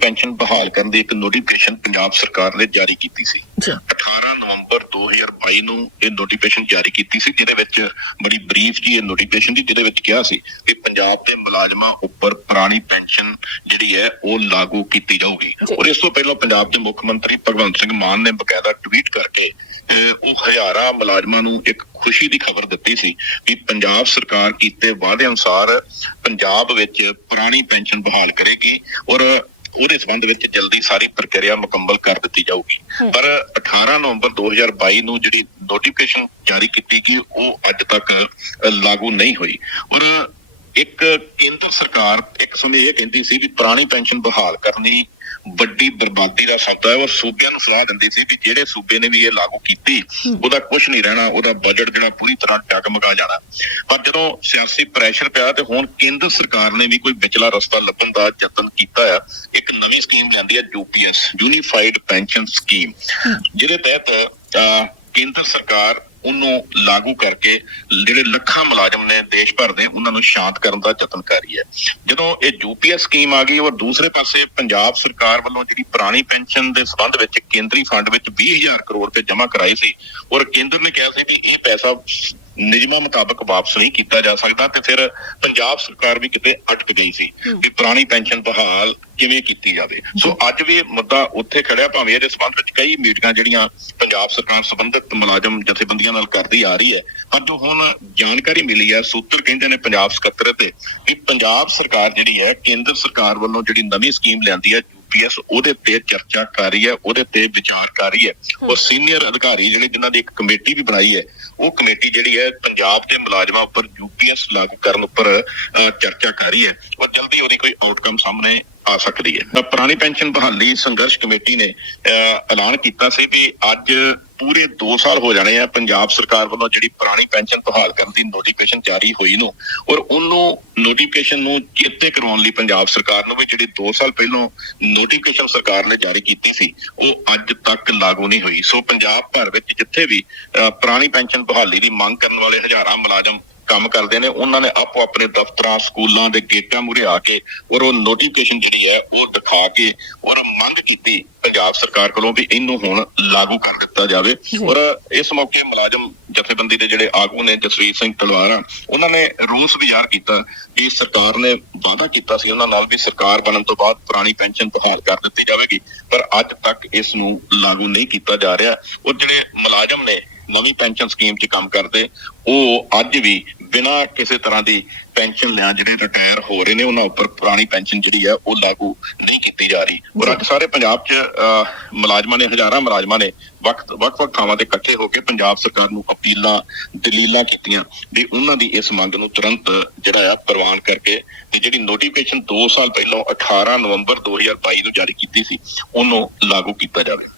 Pension ਬਹਾਲ ਕਰਨ ਦੀ ਇੱਕ ਨੋਟੀਫਿਕੇਸ਼ਨ ਪੰਜਾਬ ਸਰਕਾਰ ਨੇ ਜਾਰੀ ਕੀਤੀ ਸੀ। ਅੱਛਾ। 18 ਨਵੰਬਰ 2022 ਨੂੰ ਇਹ ਨੋਟੀਫਿਕੇਸ਼ਨ ਜਾਰੀ ਕੀਤੀ ਸੀ ਜਿਹਦੇ ਵਿੱਚ ਬੜੀ ਬਰੀਫ ਜੀ ਇਹ ਨੋਟੀਫਿਕੇਸ਼ਨ ਦੀ ਜਿਹਦੇ ਵਿੱਚ ਕਿਹਾ ਸੀ ਕਿ ਪੰਜਾਬ ਦੇ ਮੁਲਾਜ਼ਮਾਂ ਉੱਪਰ ਪੁਰਾਣੀ ਪੈਨਸ਼ਨ ਜਿਹੜੀ ਹੈ ਉਹ ਲਾਗੂ ਕੀਤੀ ਜਾਊਗੀ। ਔਰ ਇਸ ਤੋਂ ਪਹਿਲਾਂ ਪੰਜਾਬ ਦੇ ਮੁੱਖ ਮੰਤਰੀ ਭਗਵੰਤ ਸਿੰਘ ਮਾਨ ਨੇ ਬਕਾਇਦਾ ਟਵੀਟ ਕਰਕੇ ਉਹ ਹਜ਼ਾਰਾਂ ਮੁਲਾਜ਼ਮਾਂ ਨੂੰ ਇੱਕ ਖੁਸ਼ੀ ਦੀ ਖਬਰ ਦਿੱਤੀ ਸੀ ਕਿ ਪੰਜਾਬ ਸਰਕਾਰ ਕੀਤੇ ਵਾਅਦੇ ਅਨੁਸਾਰ ਪੰਜਾਬ ਵਿੱਚ ਪੁਰਾਣੀ ਪੈਨਸ਼ਨ ਬਹਾਲ ਕਰੇਗੀ। ਔਰ ਉਹਦੇ ਸੰਬੰਧ ਵਿੱਚ ਜਲਦੀ ਸਾਰੀ ਪ੍ਰਕਿਰਿਆ ਮੁਕੰਮਲ ਕਰ ਦਿੱਤੀ ਜਾਊਗੀ। ਪਰ 18 ਨਵੰਬਰ 2022 ਨੂੰ ਜਿਹੜੀ ਨੋਟੀਫਿਕੇਸ਼ਨ ਜਾਰੀ ਕੀਤੀ ਗਈ ਉਹ ਅੱਜ ਤੱਕ ਲਾਗੂ ਨਹੀਂ ਹੋਈ ਔਰ ਇੱਕ ਕੇਂਦਰ ਸਰਕਾਰ ਇੱਕ ਸਮੇਂ ਇਹ ਕਹਿੰਦੀ ਸੀ ਵੀ ਪੁਰਾਣੀ ਪੈਨਸ਼ਨ ਬਹਾਲ ਕਰਨੀ ਵੱਡੀ ਬਰਬਾਦੀ ਦਾ ਸੌਦਾ ਹੈ ਔਰ ਸੂਬਿਆਂ ਨੂੰ ਸਲਾਹ ਦਿੰਦੀ ਸੀ ਵੀ ਜਿਹੜੇ ਸੂਬੇ ਨੇ ਵੀ ਇਹ ਲਾਗੂ ਕੀਤੀ ਉਹਦਾ ਕੁਝ ਨਹੀਂ ਰਹਿਣਾ ਉਹਦਾ ਬਜਟ ਜਿਹੜਾ ਪੂਰੀ ਤਰ੍ਹਾਂ ਡਗਮਗਾ ਜਾਣਾ। ਪਰ ਜਦੋਂ ਸਿਆਸੀ ਪ੍ਰੈਸ਼ਰ ਪਿਆ ਤੇ ਹੁਣ ਕੇਂਦਰ ਸਰਕਾਰ ਨੇ ਵੀ ਕੋਈ ਵਿਚਲਾ ਰਸਤਾ ਲੱਭਣ ਦਾ ਯਤਨ ਕੀਤਾ ਆ ਇੱਕ ਨਵੀਂ ਸਕੀਮ ਲਿਆਂਦੀ ਹੈ ਯੂਪੀਐਸ ਯੂਨੀਫਾਈਡ ਪੈਨਸ਼ਨ ਸਕੀਮ ਜਿਹਦੇ ਤਹਿਤ ਕੇਂਦਰ ਸਰਕਾਰ ਉਹਨੂੰ ਲਾਗੂ ਕਰਕੇ ਜਿਹੜੇ ਲੱਖਾਂ ਮੁਲਾਜ਼ਮ ਨੇ ਦੇਸ਼ ਭਰ ਦੇ, ਉਹਨਾਂ ਨੂੰ ਸ਼ਾਂਤ ਕਰਨ ਦਾ ਯਤਨ ਕਰ ਰਹੀ ਹੈ। ਜਦੋਂ ਇਹ ਯੂਪੀਐਸ ਸਕੀਮ ਆ ਗਈ ਔਰ ਦੂਸਰੇ ਪਾਸੇ ਪੰਜਾਬ ਸਰਕਾਰ ਵੱਲੋਂ ਜਿਹੜੀ ਪੁਰਾਣੀ ਪੈਨਸ਼ਨ ਦੇ ਸੰਬੰਧ ਵਿੱਚ ਕੇਂਦਰੀ ਫੰਡ ਵਿੱਚ 20000 ਕਰੋੜ ਰੁਪਏ ਜਮ੍ਹਾਂ ਕਰਾਏ ਸੀ ਔਰ ਕੇਂਦਰ ਨੇ ਕਿਹਾ ਸੀ ਵੀ ਇਹ ਪੈਸਾ ਨਿਯਮਾਂ ਮੁਤਾਬਕ ਵਾਪਸ ਨਹੀਂ ਕੀਤਾ ਜਾ ਸਕਦਾ ਤੇ ਫਿਰ ਪੰਜਾਬ ਸਰਕਾਰ ਵੀ ਕਿਤੇ ਅਟਕ ਗਈ ਸੀ ਵੀ ਪੁਰਾਣੀ ਪੈਨਸ਼ਨ ਬਹਾਲ ਕਿਵੇਂ ਕੀਤੀ ਜਾਵੇ। ਸੋ ਅੱਜ ਵੀ ਮੁੱਦਾ ਉੱਥੇ ਖੜਿਆ ਭਾਵੇਂ ਇਹਦੇ ਸੰਬੰਧ ਵਿੱਚ ਕਈ ਮੀਟਿੰਗਾਂ ਜਿਹੜੀਆਂ ਪੰਜਾਬ ਸਰਕਾਰ ਸੰਬੰਧਿਤ ਮੁਲਾਜ਼ਮ ਜਥੇਬੰਦੀਆਂ ਨਾਲ ਕਰਦੀ ਆ ਰਹੀ ਹੈ ਪਰ ਜੋ ਹੁਣ ਜਾਣਕਾਰੀ ਮਿਲੀ ਹੈ ਸੂਤਰ ਕਹਿੰਦੇ ਨੇ ਪੰਜਾਬ ਸਕੱਤਰ ਤੇ ਕਿ ਪੰਜਾਬ ਸਰਕਾਰ ਜਿਹੜੀ ਹੈ ਕੇਂਦਰ ਸਰਕਾਰ ਵੱਲੋਂ ਜਿਹੜੀ ਨਵੀਂ ਸਕੀਮ ਲਿਆਂਦੀ ਹੈ ਯੂਪੀਐਸ ਉਹਦੇ ਤੇ ਚਰਚਾ ਕਰ ਰਹੀ ਹੈ ਉਹਦੇ ਤੇ ਵਿਚਾਰ ਕਰ ਰਹੀ ਹੈ। ਉਹ ਸੀਨੀਅਰ ਅਧਿਕਾਰੀ ਜਿਹੜੇ ਜਿਨ੍ਹਾਂ ਦੀ ਇੱਕ ਕਮੇਟੀ ਵੀ ਬਣਾਈ ਹੈ ਉਹ ਕਮੇਟੀ ਜਿਹੜੀ ਹੈ ਪੰਜਾਬ ਦੇ ਮੁਲਾਜ਼ਮਾਂ ਉੱਪਰ ਯੂਪੀਐਸ ਲਾਗੂ ਕਰਨ ਉੱਪਰ ਚਰਚਾ ਕਰ ਰਹੀ ਹੈ। ਔਰ ਜਲਦੀ ਉਹਦੀ ਕੋਈ ਆਊਟਕਮ ਸਾਹਮਣੇ ਆ ਸਕਦੀ ਹੈ। ਤਾਂ ਪੁਰਾਣੀ ਪੈਨਸ਼ਨ ਬਹਾਲੀ ਸੰਘਰਸ਼ ਕਮੇਟੀ ਨੇ ਐਲਾਨ ਕੀਤਾ ਸੀ ਵੀ ਅੱਜ ਪੂਰੇ 2 ਸਾਲ ਹੋ ਜਾਣੇ ਆ ਪੰਜਾਬ ਸਰਕਾਰ ਵੱਲੋਂ ਜਿਹੜੀ ਪੁਰਾਣੀ ਪੈਨਸ਼ਨ ਬਹਾਲ ਕਰਨ ਦੀ ਨੋਟੀਫਿਕੇਸ਼ਨ ਜਾਰੀ ਹੋਈ ਨੂੰ ਔਰ ਉਹਨੂੰ ਨੋਟੀਫਿਕੇਸ਼ਨ ਨੂੰ ਚੇਤੇ ਕਰਾਉਣ ਲਈ ਪੰਜਾਬ ਸਰਕਾਰ ਨੂੰ ਵੀ ਜਿਹੜੀ 2 ਸਾਲ ਪਹਿਲਾਂ ਨੋਟੀਫਿਕੇਸ਼ਨ ਸਰਕਾਰ ਨੇ ਜਾਰੀ ਕੀਤੀ ਸੀ ਉਹ ਅੱਜ ਤੱਕ ਲਾਗੂ ਨਹੀਂ ਹੋਈ। ਸੋ ਪੰਜਾਬ ਭਰ ਵਿੱਚ ਜਿੱਥੇ ਵੀ ਅਹ, ਪੁਰਾਣੀ ਪੈਨਸ਼ਨ ਬਹਾਲੀ ਦੀ ਮੰਗ ਕਰਨ ਵਾਲੇ ਹਜ਼ਾਰਾਂ ਮੁਲਾਜ਼ਮ ਕੰਮ ਕਰਦੇ ਨੇ ਉਹਨਾਂ ਨੇ ਆਪੋ ਆਪਣੇ ਦਫ਼ਤਰਾਂ ਸਕੂਲਾਂ ਦੇ ਗੇਟਾਂ ਮੂਹਰੇ ਆ ਕੇ ਔਰ ਉਹ ਨੋਟੀਫਿਕੇਸ਼ਨ ਜਿਹੜੀ ਹੈ ਉਹ ਦਿਖਾ ਕੇ ਔਰ ਮੰਗ ਕੀਤੀ ਪੰਜਾਬ ਸਰਕਾਰ ਕੋਲੋਂ ਵੀ ਇਹਨੂੰ ਹੁਣ ਲਾਗੂ ਕਰ ਦਿੱਤਾ ਜਾਵੇ। ਔਰ ਇਸ ਮੌਕੇ ਮੁਲਾਜ਼ਮ ਜਥੇਬੰਦੀ ਦੇ ਜਿਹੜੇ ਆਗੂ ਨੇ ਜਸਵੀਰ ਸਿੰਘ ਤਲਵਾਰਾ ਉਹਨਾਂ ਨੇ ਰੋਸ ਵੀ ਜ਼ਾਹਰ ਕੀਤਾ ਕਿ ਸਰਕਾਰ ਨੇ ਵਾਅਦਾ ਕੀਤਾ ਸੀ ਉਹਨਾਂ ਨਾਲ ਵੀ ਸਰਕਾਰ ਬਣਨ ਤੋਂ ਬਾਅਦ ਪੁਰਾਣੀ ਪੈਨਸ਼ਨ ਬਹਾਲ ਕਰ ਦਿੱਤੀ ਜਾਵੇਗੀ ਪਰ ਅੱਜ ਤੱਕ ਇਸ ਨੂੰ ਲਾਗੂ ਨਹੀਂ ਕੀਤਾ ਜਾ ਰਿਹਾ ਔਰ ਜਿਹੜੇ ਮੁਲਾਜ਼ਮ ਨੇ ਨਵੀਂ ਪੈਨਸ਼ਨ ਸਕੀਮ 'ਚ ਕੰਮ ਕਰਦੇ, ਉਹ ਅੱਜ ਵੀ ਬਿਨਾਂ ਕਿਸੇ ਤਰ੍ਹਾਂ ਦੀ ਪੈਨਸ਼ਨ ਲਿਆ ਜਿਹੜੇ ਰਿਟਾਇਰ ਹੋ ਰਹੇ ਨੇ, ਉਹਨਾਂ ਉੱਪਰ ਪੁਰਾਣੀ ਪੈਨਸ਼ਨ ਜਿਹੜੀ ਹੈ, ਉਹ ਲਾਗੂ ਨਹੀਂ ਕੀਤੀ ਜਾ ਰਹੀ। ਔਰ ਅੱਜ ਸਾਰੇ ਪੰਜਾਬ 'ਚ ਮੁਲਾਜ਼ਮਾਂ ਨੇ, ਹਜ਼ਾਰਾਂ ਮੁਲਾਜ਼ਮਾਂ ਨੇ ਵਕਤ, ਵੱਖ-ਵੱਖ ਥਾਵਾਂ ਤੇ ਇਕੱਠੇ ਹੋ ਕੇ ਪੰਜਾਬ ਸਰਕਾਰ ਨੂੰ ਅਪੀਲਾਂ, ਦਲੀਲਾਂ ਕੀਤੀਆਂ ਵੀ ਉਹਨਾਂ ਦੀ ਇਸ ਮੰਗ ਨੂੰ ਤੁਰੰਤ ਜਿਹੜਾ ਆ ਪ੍ਰਵਾਨ ਕਰਕੇ ਤੇ ਜਿਹੜੀ ਨੋਟੀਫਿਕੇਸ਼ਨ 2 ਸਾਲ ਪਹਿਲਾਂ 18 ਨਵੰਬਰ 2022 ਨੂੰ ਜਾਰੀ ਕੀਤੀ ਸੀ, ਉਹਨੂੰ ਲਾਗੂ ਕੀਤਾ ਜਾਵੇ।